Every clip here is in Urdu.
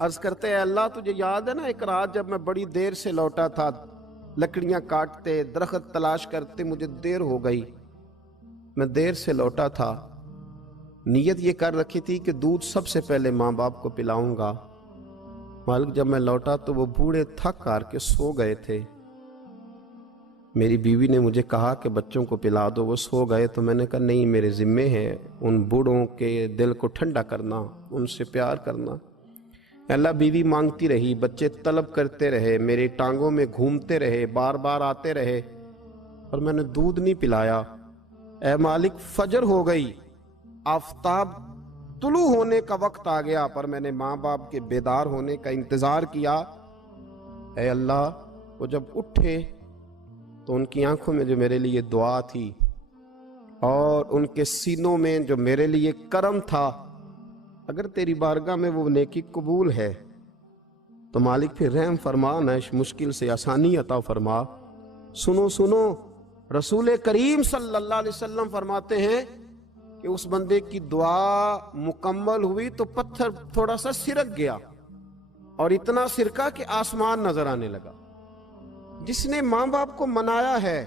عرض کرتے ہیں اللہ تجھے یاد ہے نا ایک رات جب میں بڑی دیر سے لوٹا تھا، لکڑیاں کاٹتے درخت تلاش کرتے مجھے دیر ہو گئی، میں دیر سے لوٹا تھا، نیت یہ کر رکھی تھی کہ دودھ سب سے پہلے ماں باپ کو پلاؤں گا، مالک جب میں لوٹا تو وہ بوڑھے تھک ہار کے سو گئے تھے، میری بیوی نے مجھے کہا کہ بچوں کو پلا دو، وہ سو گئے، تو میں نے کہا نہیں میرے ذمے ہے ان بوڑھوں کے دل کو ٹھنڈا کرنا، ان سے پیار کرنا۔ اللہ بیوی مانگتی رہی، بچے طلب کرتے رہے، میری ٹانگوں میں گھومتے رہے، بار بار آتے رہے، اور میں نے دودھ نہیں پلایا۔ اے مالک فجر ہو گئی، آفتاب طلوع ہونے کا وقت آ گیا، پر میں نے ماں باپ کے بیدار ہونے کا انتظار کیا۔ اے اللہ وہ جب اٹھے تو ان کی آنکھوں میں جو میرے لیے دعا تھی اور ان کے سینوں میں جو میرے لیے کرم تھا، اگر تیری بارگاہ میں وہ نیکی قبول ہے تو مالک پھر رحم فرما، نہ اس مشکل سے آسانی عطا فرما۔ سنو سنو، رسول کریم صلی اللہ علیہ وسلم فرماتے ہیں کہ اس بندے کی دعا مکمل ہوئی تو پتھر تھوڑا سا سرک گیا، اور اتنا سرکا کہ آسمان نظر آنے لگا۔ جس نے ماں باپ کو منایا ہے،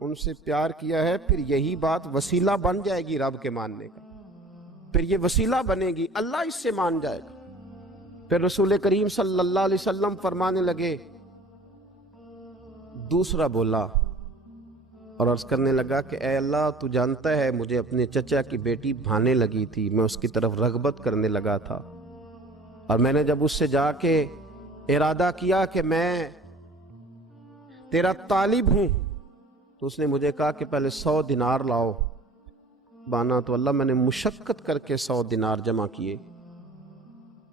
ان سے پیار کیا ہے، پھر یہی بات وسیلہ بن جائے گی رب کے ماننے کا، پھر یہ وسیلہ بنے گی، اللہ اس سے مان جائے گا۔ پھر رسول کریم صلی اللہ علیہ وسلم فرمانے لگے، دوسرا بولا اور عرض کرنے لگا کہ اے اللہ تو جانتا ہے مجھے اپنے چچا کی بیٹی بھانے لگی تھی، میں اس کی طرف رغبت کرنے لگا تھا، اور میں نے جب اس سے جا کے ارادہ کیا کہ میں تیرا طالب ہوں، تو اس نے مجھے کہا کہ پہلے 100 دینار لاؤ۔ بانا تو اللہ میں نے مشقت کر کے 100 دینار جمع کیے،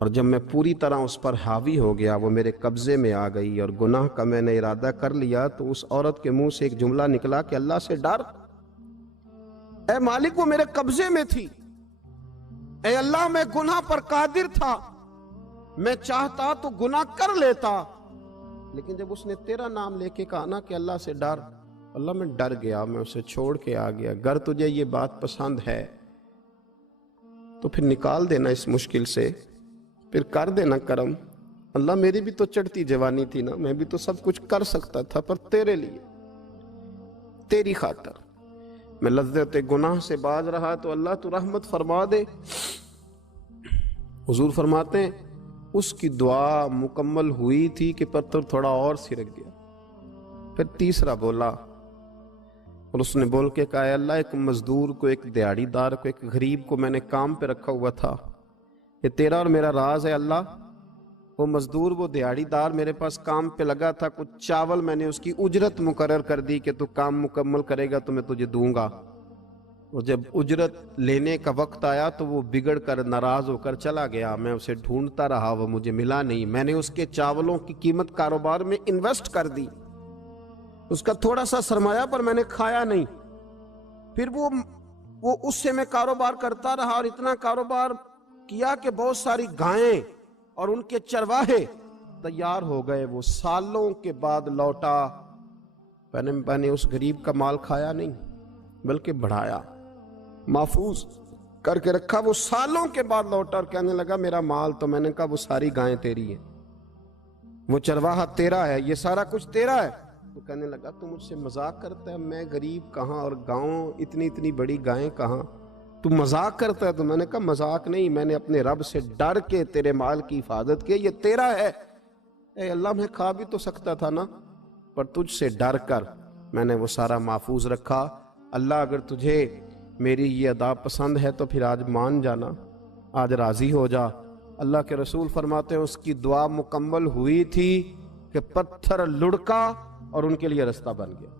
اور جب میں پوری طرح اس پر حاوی ہو گیا، وہ میرے قبضے میں آ گئی اور گناہ کا میں نے ارادہ کر لیا، تو اس عورت کے منہ سے ایک جملہ نکلا کہ اللہ سے ڈر۔ اے مالک وہ میرے قبضے میں تھی، اے اللہ میں گناہ پر قادر تھا، میں چاہتا تو گناہ کر لیتا، لیکن جب اس نے تیرا نام لے کے کہا نا کہ اللہ سے ڈر، اللہ میں ڈر گیا، میں اسے چھوڑ کے آ گیا۔ اگر تجھے یہ بات پسند ہے تو پھر نکال دینا اس مشکل سے، پھر کر دینا کرم۔ اللہ میری بھی تو چڑھتی جوانی تھی نا، میں بھی تو سب کچھ کر سکتا تھا، پر تیرے لیے، تیری خاطر میں لذت گناہ سے باز رہا، تو اللہ تو رحمت فرما دے۔ حضور فرماتے ہیں اس کی دعا مکمل ہوئی تھی کہ پتھر تھوڑا اور سرک گیا۔ پھر تیسرا بولا اور اس نے بول کے کہا، اے اللہ ایک مزدور کو، ایک دیہڑی دار کو، ایک غریب کو میں نے کام پہ رکھا ہوا تھا، یہ تیرا اور میرا راز ہے اللہ۔ وہ مزدور، وہ دیہڑی دار میرے پاس کام پہ لگا تھا، کچھ چاول میں نے اس کی اجرت مقرر کر دی کہ تو کام مکمل کرے گا تو میں تجھے دوں گا، اور جب اجرت لینے کا وقت آیا تو وہ بگڑ کر ناراض ہو کر چلا گیا، میں اسے ڈھونڈتا رہا، وہ مجھے ملا نہیں، میں نے اس کے چاولوں کی قیمت کاروبار میں انویسٹ کر دی، اس کا تھوڑا سا سرمایہ پر میں نے کھایا نہیں، پھر وہ اس سے میں کاروبار کرتا رہا، اور اتنا کاروبار کیا کہ بہت ساری گائیں اور ان کے چرواہے تیار ہو گئے، وہ سالوں کے بعد لوٹا، میں نے اس غریب کا مال کھایا نہیں بلکہ بڑھایا، محفوظ کر کے رکھا، وہ سالوں کے بعد لوٹا اور کہنے لگا میرا مال، تو میں نے کہا وہ ساری گائیں تیری ہیں، وہ چرواہا تیرا ہے، یہ سارا کچھ تیرا ہے، تو کہنے لگا تو مجھ سے مذاق کرتا ہے، میں غریب کہاں اور گاؤں اتنی بڑی گائیں کہاں، تو مذاق کرتا ہے؟ تو میں نے کہا مذاق نہیں، میں نے اپنے رب سے ڈر کے تیرے مال کی حفاظت کی، یہ تیرا ہے۔ اے اللہ میں کھا بھی تو سکتا تھا نا، پر تجھ سے ڈر کر میں نے وہ سارا محفوظ رکھا۔ اللہ اگر تجھے میری یہ ادا پسند ہے تو پھر آج مان جانا، آج راضی ہو جا۔ اللہ کے رسول فرماتے ہیں اس کی دعا مکمل ہوئی تھی کہ پتھر لڑکا اور ان کے لیے رستہ بن گیا،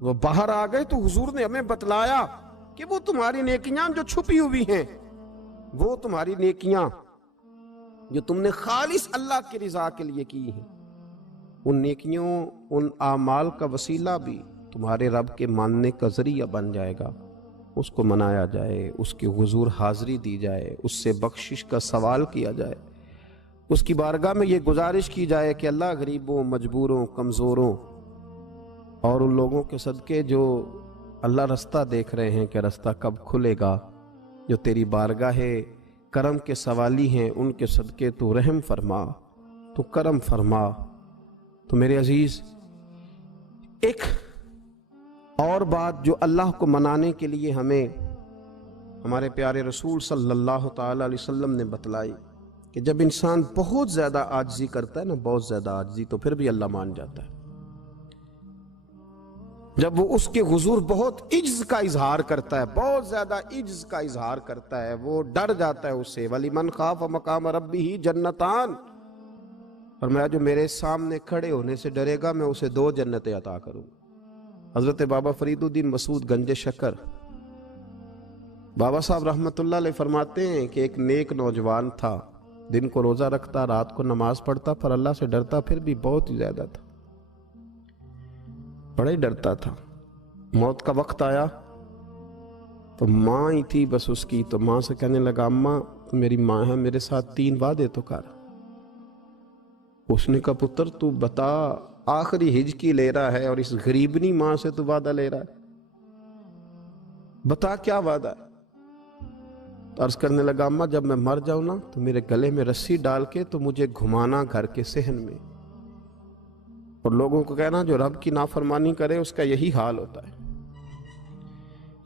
وہ باہر آ گئے، تو حضور نے ہمیں بتلایا کہ وہ تمہاری نیکیاں جو چھپی ہوئی ہیں، وہ تمہاری نیکیاں جو تم نے خالص اللہ کی رضا کے لیے کی ہیں، ان نیکیوں، ان اعمال کا وسیلہ بھی تمہارے رب کے ماننے کا ذریعہ بن جائے گا، اس کو منایا جائے، اس کے حضور حاضری دی جائے، اس سے بخشش کا سوال کیا جائے، اس کی بارگاہ میں یہ گزارش کی جائے کہ اللہ غریبوں، مجبوروں، کمزوروں اور ان لوگوں کے صدقے جو اللہ رستہ دیکھ رہے ہیں کہ رستہ کب کھلے گا، جو تیری بارگاہ کرم کے سوالی ہیں، ان کے صدقے تو رحم فرما، تو کرم فرما۔ تو میرے عزیز، ایک اور بات جو اللہ کو منانے کے لیے ہمیں ہمارے پیارے رسول صلی اللہ تعالی علیہ وسلم نے بتلائی کہ جب انسان بہت زیادہ عاجزی کرتا ہے نا، بہت زیادہ عاجزی، تو پھر بھی اللہ مان جاتا ہے۔ جب وہ اس کے حضور بہت عجز کا اظہار کرتا ہے، بہت زیادہ عجز کا اظہار کرتا ہے، وہ ڈر جاتا ہے اس سے۔ وَلِمَنْ خَافَ مَقَامَ رَبِّهِ جَنَّتَانِ، فرمایا جو میرے سامنے کھڑے ہونے سے ڈرے گا میں اسے 2 جنتیں عطا کروں۔ حضرت بابا فرید الدین مسعود گنج شکر بابا صاحب رحمت اللہ علیہ فرماتے ہیں کہ ایک نیک نوجوان تھا، دن کو روزہ رکھتا، رات کو نماز پڑھتا، پر اللہ سے ڈرتا پھر بھی بہت ہی زیادہ تھا، بڑا ہی ڈرتا تھا۔ موت کا وقت آیا تو ماں ہی تھی بس اس کی، تو ماں سے کہنے لگا اماں تو میری ماں ہے، میرے ساتھ 3 وعدے تو کر۔ اس نے کہا پتر تو بتا، آخری ہجکی لے رہا ہے اور اس غریبنی ماں سے تو وعدہ لے رہا ہے، بتا کیا وعدہ ہے؟ تو عرض کرنے لگا اماں جب میں مر جاؤں نا تو میرے گلے میں رسی ڈال کے تو مجھے گھمانا گھر کے صحن میں، اور لوگوں کو کہنا جو رب کی نافرمانی کرے اس کا یہی حال ہوتا ہے۔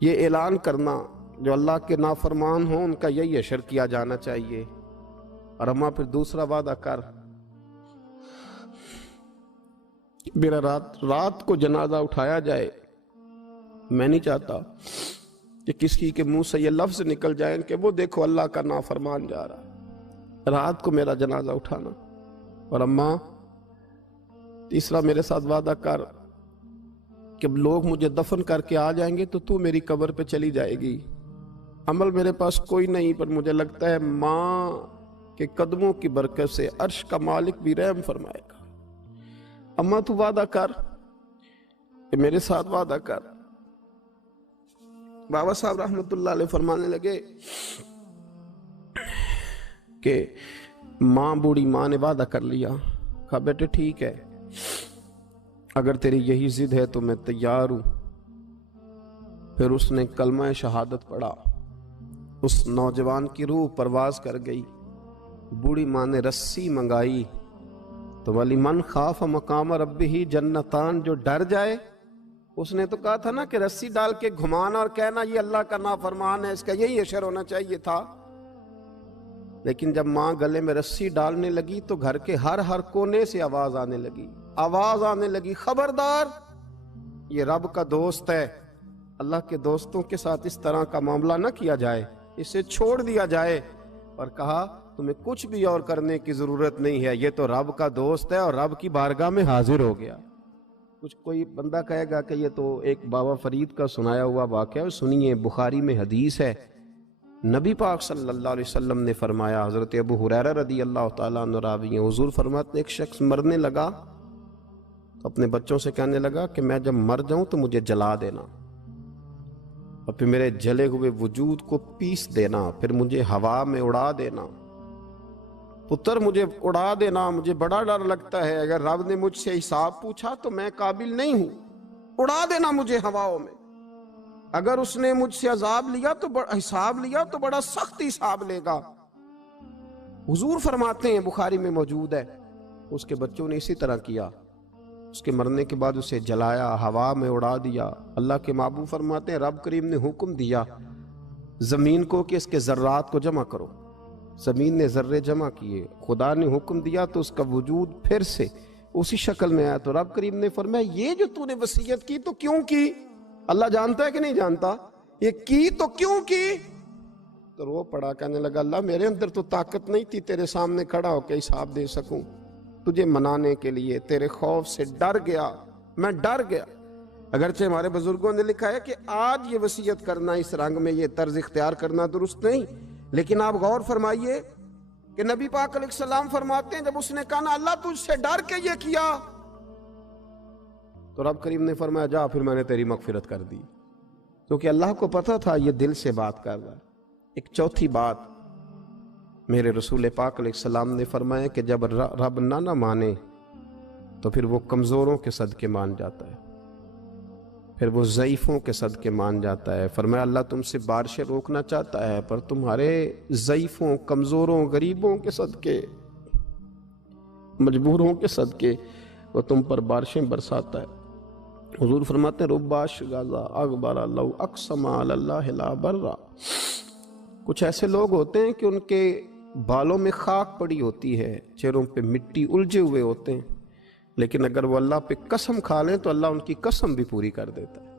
یہ اعلان کرنا جو اللہ کے نافرمان ہوں ان کا یہی اشر کیا جانا چاہیے۔ اور اماں پھر دوسرا وعدہ کر، میرا رات کو جنازہ اٹھایا جائے، میں نہیں چاہتا کہ کسی کے منہ سے یہ لفظ نکل جائیں کہ وہ دیکھو اللہ کا نافرمان جا رہا ہے، رات کو میرا جنازہ اٹھانا۔ اور اماں تیسرا میرے ساتھ وعدہ کر کہ لوگ مجھے دفن کر کے آ جائیں گے تو میری قبر پہ چلی جائے گی، عمل میرے پاس کوئی نہیں، پر مجھے لگتا ہے ماں کے قدموں کی برکت سے عرش کا مالک بھی رحم فرمائے گا۔ اماں تو وعدہ کر کہ میرے ساتھ وعدہ کر۔ بابا صاحب رحمت اللہ علیہ فرمانے لگے کہ ماں بوڑھی ماں نے وعدہ کر لیا، کہا بیٹے ٹھیک ہے، اگر تیری یہی ضد ہے تو میں تیار ہوں۔ پھر اس نے کلمہ شہادت پڑھا، اس نوجوان کی روح پرواز کر گئی، بوڑھی ماں نے رسی منگائی تو وَلِمَنْ خَافَ مَقَامَ رَبِّهِ جَنَّتَانِ، جو ڈر جائے، اس نے تو کہا تھا نا کہ رسی ڈال کے گھمانا اور کہنا یہ اللہ کا نافرمان ہے، اس کا یہی اشر ہونا چاہیے تھا۔ لیکن جب ماں گلے میں رسی ڈالنے لگی تو گھر کے ہر کونے سے آواز آنے لگی، خبردار یہ رب کا دوست ہے، اللہ کے دوستوں کے ساتھ اس طرح کا معاملہ نہ کیا جائے، اسے چھوڑ دیا جائے۔ اور کہا تمہیں کچھ بھی اور کرنے کی ضرورت نہیں ہے، یہ تو رب کا دوست ہے اور رب کی بارگاہ میں حاضر ہو گیا۔ کچھ کوئی بندہ کہے گا کہ یہ تو ایک بابا فرید کا سنایا ہوا واقعہ ہے، سنیے، بخاری میں حدیث ہے، نبی پاک صلی اللہ علیہ وسلم نے فرمایا، حضرت ابو ہریرہ رضی اللہ تعالیٰ عنہ راوی ہیں، حضور فرماتے ایک شخص مرنے لگا تو اپنے بچوں سے کہنے لگا کہ میں جب مر جاؤں تو مجھے جلا دینا، اور پھر میرے جلے ہوئے وجود کو پیس دینا، پھر مجھے ہوا میں اڑا دینا۔ پتر مجھے اڑا دینا، مجھے بڑا ڈر لگتا ہے، اگر رب نے مجھ سے حساب پوچھا تو میں قابل نہیں ہوں، اڑا دینا مجھے ہواؤں میں۔ اگر اس نے مجھ سے عذاب لیا تو حساب لیا تو بڑا سخت حساب لے گا۔ حضور فرماتے ہیں، بخاری میں موجود ہے، اس کے بچوں نے اسی طرح کیا، اس کے مرنے کے بعد اسے جلایا، ہوا میں اڑا دیا۔ اللہ کے محبوب فرماتے ہیں رب کریم نے حکم دیا زمین کو کہ اس کے ذرات کو جمع کرو، زمین نے ذرے جمع کیے، خدا نے حکم دیا تو اس کا وجود پھر سے اسی شکل میں آیا۔ تو رب کریم نے فرمایا یہ جو تو نے وصیت کی تو کیوں کی؟ اللہ جانتا ہے کہ نہیں جانتا؟ یہ کی تو کیوں کی؟ تو رو پڑا، کہنے لگا اللہ میرے اندر تو طاقت نہیں تھی تیرے سامنے کھڑا ہو کے حساب دے سکوں، تجھے منانے کے لیے تیرے خوف سے ڈر گیا، میں ڈر گیا۔ اگرچہ ہمارے بزرگوں نے لکھا ہے کہ آج یہ وصیت کرنا، اس رنگ میں یہ طرز اختیار کرنا درست نہیں، لیکن آپ غور فرمائیے کہ نبی پاک علیہ السلام فرماتے ہیں جب اس نے کہا نا اللہ تجھ سے ڈر کے یہ کیا، تو رب کریم نے فرمایا جا پھر میں نے تیری مغفرت کر دی، کیونکہ اللہ کو پتا تھا یہ دل سے بات کر رہا ہے۔ ایک چوتھی بات میرے رسول پاک علیہ السلام نے فرمایا کہ جب رب نہ مانے تو پھر وہ کمزوروں کے صدقے مان جاتا ہے۔ پھر وہ ضعیفوں کے صدقے مان جاتا ہے۔ فرمایا اللہ تم سے بارشیں روکنا چاہتا ہے، پر تمہارے ضعیفوں، کمزوروں، غریبوں کے صدقے، مجبوروں کے صدقے وہ تم پر بارشیں برساتا ہے۔ حضور فرماتے ہیں رب اشغاذا اغبر لو اقسم علی اللہ لا برا۔ کچھ ایسے لوگ ہوتے ہیں کہ ان کے بالوں میں خاک پڑی ہوتی ہے، چہروں پہ مٹی الجھے ہوئے ہوتے ہیں، لیکن اگر وہ اللہ پہ قسم کھا لیں تو اللہ ان کی قسم بھی پوری کر دیتا ہے۔